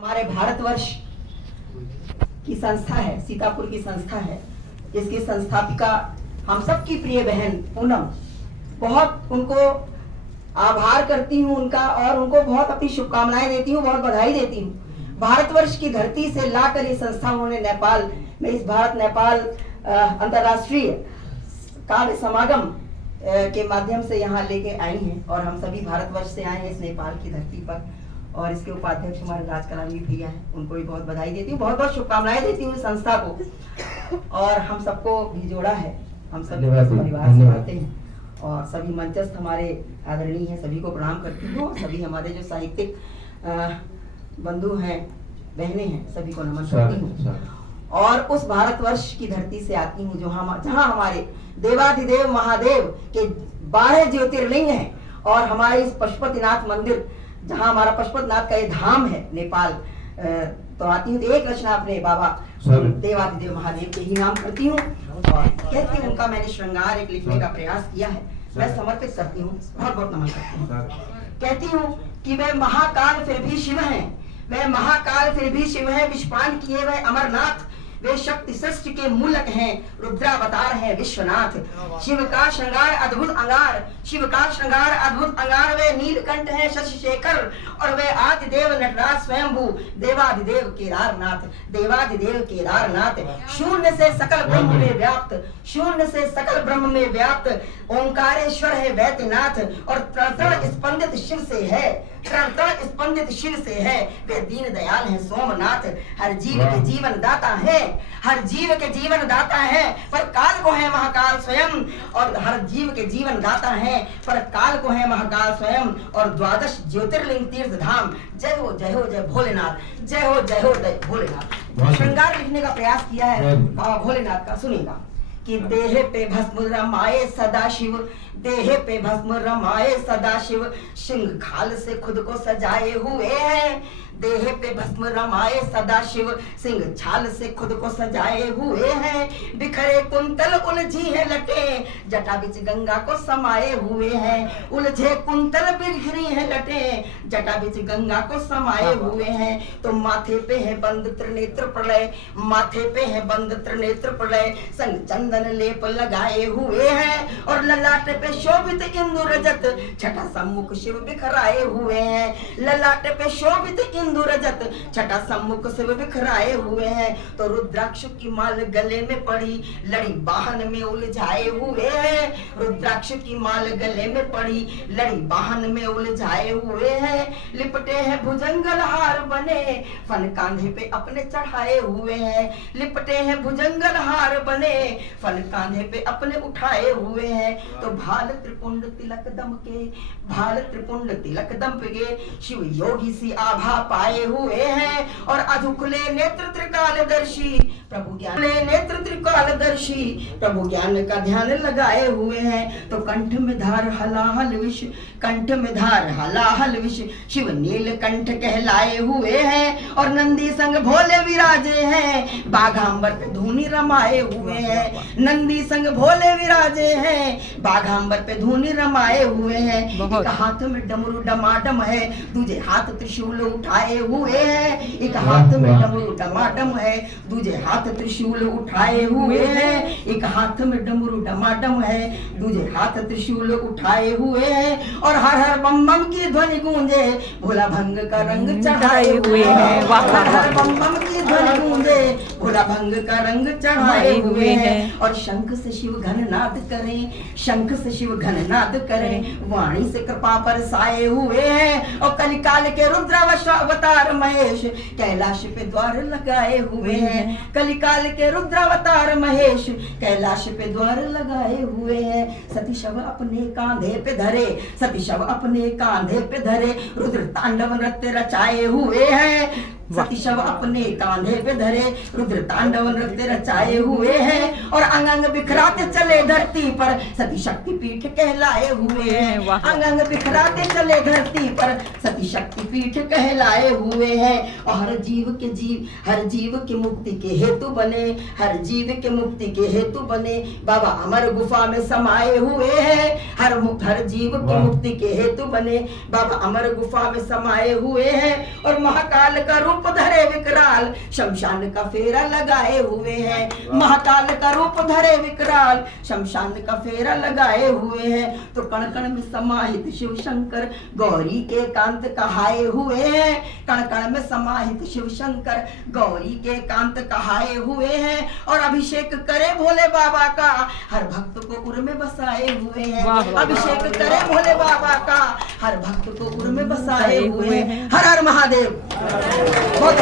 हमारे भारतवर्ष की संस्था है, सीतापुर की संस्था है, जिसकी संस्थापिका हम सबकी प्रिय बहन पूनम, बहुत उनको आभार करती हूँ उनका, और उनको बहुत अपनी शुभकामनाएं देती हूँ, बहुत बधाई देती हूँ। भारतवर्ष की धरती से लाकर ये संस्था उन्होंने नेपाल में इस भारत नेपाल अंतर्राष्ट्रीय काव्य समागम के माध्यम से यहाँ लेके आई हैं, और हम सभी भारतवर्ष से आए हैं इस नेपाल की धरती पर। और इसके उपाध्यक्ष हमारे राजकलानी भैया हैं, उनको भी बहुत बधाई देती हूँ, बहुत बहुत शुभकामनाएं देती हूँ संस्था को। और हम सबको भी जोड़ा है, हम सब परिवार से आते हैं, और सभी मंचस्थ हमारे आदरणीय हैं, सभी को प्रणाम करती हूँ। सभी हमारे जो साहित्यिक बंधु हैं, बहनें हैं, सभी को नमन करती हूँ। और उस भारतवर्ष की धरती से आती हूँ जहाँ हमारे देवाधिदेव महादेव के 12 ज्योतिर्लिंग हैं, और हमारे इस पशुपतिनाथ मंदिर, जहाँ हमारा पशुपतिनाथ का ये धाम है नेपाल, तो आती हूँ तो एक रचना अपने बाबा देवाधिदेव महादेव के ही नाम करती हूँ, और कहती हूँ उनका मैंने श्रृंगार एक लिखने का प्रयास किया है, मैं समर्पित करती हूँ, बहुत बहुत नमन करती हूँ। कहती हूँ कि वह महाकाल फिर भी शिव है, वह महाकाल फिर भी शिव है, विषपान किए वह अमरनाथ, वे शक्ति सृष्ट के मूलक हैं, रुद्रावतार है विश्वनाथ। शिव का श्रृंगार अद्भुत अंगार, शिव का श्रृंगार अद्भुत अंगार, वे नीलकंठ है शशि शेखर, और वे आदिदेव नटराज स्वयंभू, देवादिदेव केदारनाथ, देवादिदेव केदारनाथ। शून्य से सकल ब्रह्म में व्याप्त, शून्य से सकल ब्रह्म में व्याप्त, ओंकारेश्वर है वैद्यनाथ, और तड़ स्पंदित शिव से है, तड़ स्पंदित शिव से है, वे दीन दयाल है सोमनाथ। हर जीव के जीवन दाता है, हर जीव के जीवन दाता है, पर काल को है महाकाल स्वयं, और हर जीव के जीवन दाता है, पर काल को है महाकाल स्वयं। और 12 ज्योतिर्लिंग तीर्थ धाम, जय हो जय भोलेनाथ, जय हो जय भोलेनाथ। श्रृंगार लिखने का प्रयास किया है बाबा भोलेनाथ का, सुनिएगा कि देह पे भस्म रमाए सदा शिव, देह पे भस्म रमाए सदा शिव, सिंह खाल से खुद को सजाए हुए हैं, देह पे भस्म रमाए सदा शिव, सिंह छाल से खुद को सजाए हुए हैं, बिखरे कुंतल उलझी है लटे, जटा बिच गंगा को समाये हुए हैं, उलझे कुंतल बिखरी है लटे, जटा बिच गंगा को समाये हुए हैं। तो माथे पे है बंद त्रिनेत्र प्रलय, माथे पे है बंद त्रिनेत्र प्रलय, संग चंदन लेप लगाए हुए हैं, और ललाट पे शोभित इंदु रजत, छठा सम्मुख शिव बिखराए हुए हैं, ललाट पे शोभित इंदु रजत, छठा सम्मुख शिव बिखराए हुए हैं। तो रुद्राक्ष की माल गले में पड़ी, लड़ी बाहन में उलझाए हुए हैं, रुद्राक्ष की माल गले में पड़ी, लड़ी बाहन में उलझाए हुए हैं, लिपटे हैं भुजंगल हार बने, फन कांधे पे अपने चढ़ाए हुए हैं, लिपटे हैं भुजंगल हार बने, फन कांधे पे अपने उठाए हुए हैं। तो भाल त्रिपुंड तिलक दम के, भाल त्रिपुंड तिलक दम के, शिव योगी सी आभा पाए हुए हैं, और अधुखले नेत्र त्रिकालदर्शी, प्रभु ज्ञान नेत्र त्रिकालदर्शी, प्रभु ज्ञान का ध्यान लगाए हुए हैं। तो कंठ में धार हलाहल विष, कंठ में धार हलाहल विष, शिव नीलकंठ कहलाए हुए हैं, और नंदी संग भोले विराजे हैं, बाघांबर पे धूनी रमाए हुए हैं, नंदी संग भोले विराजे हैं, बाघांबर पे धूनी रमाए हुए हैं। एक हाथ में डमरू डमाडम है, दूजे हाथ त्रिशूल उठाए हुए हैं, एक हाथ में डमरू डमाडम है, दूजे हाथ त्रिशूल उठाए हुए हैं, एक हाथ में डमरू डमाडम है, दूजे हाथ त्रिशूल उठाए हुए हैं, और हर हर बम बम की ध्वनि गूंजे, भोला भंग का रंग चढ़ाए हुए हैं, हर हर बम बम की ध्वनि गूंजे, भोला भंग का रंग चढ़ाए हुए हैं। और शंख से शिव घननाद करें, शंख से शिव घननाद करें, वाणी से कृपा बरसाए हुए हैं, और कलिकाल के रुद्रावतार महेश, कैलाश पे द्वार लगाए हुए हैं, कलिकाल के रुद्रावतार महेश, कैलाश पे द्वार लगाए हुए हैं। सती शव अपने कांधे पे धरे, सती शव अपने कांधे पे धरे, रुद्र तांडव नृत्य रचाए हुए हैं, सती शव अपने कांधे पे धरे, रुद्र तांडव नृत्य रचाए हुए हैं, और अंग अंग बिखराते चले धरती पर, सती शक्ति पीठ कहलाए हुए हैं, अंग अंग बिखराते चले धरती पर, सती शक्ति पीठ कहलाए हुए हैं। और हर जीव के मुक्ति के हेतु बने, हर जीव के मुक्ति के हेतु बने, बाबा अमर गुफा में समाये हुए हैं, हर जीव के मुक्ति के हेतु बने, बाबा अमर गुफा में समाये हुए हैं, और महाकाल का रूप धरे विकराल, शमशान का फेरा लगाए हुए हैं। महाकाल का रूप धरे विकराल, शमशान का फेरा लगाए हुए हैं। तो कण कण में समाहित शिव शंकर गौरी के कांत कहाए हुए हैं। कण कण में समाहित शिव शंकर गौरी के कांत कहाए हुए हैं। और अभिषेक करे भोले बाबा का, हर भक्त को उर में बसाए हुए हैं। अभिषेक करे भोले बाबा का, हर भक्त को उर में बसाए हुए हैं। हर हर महादेव। बहुत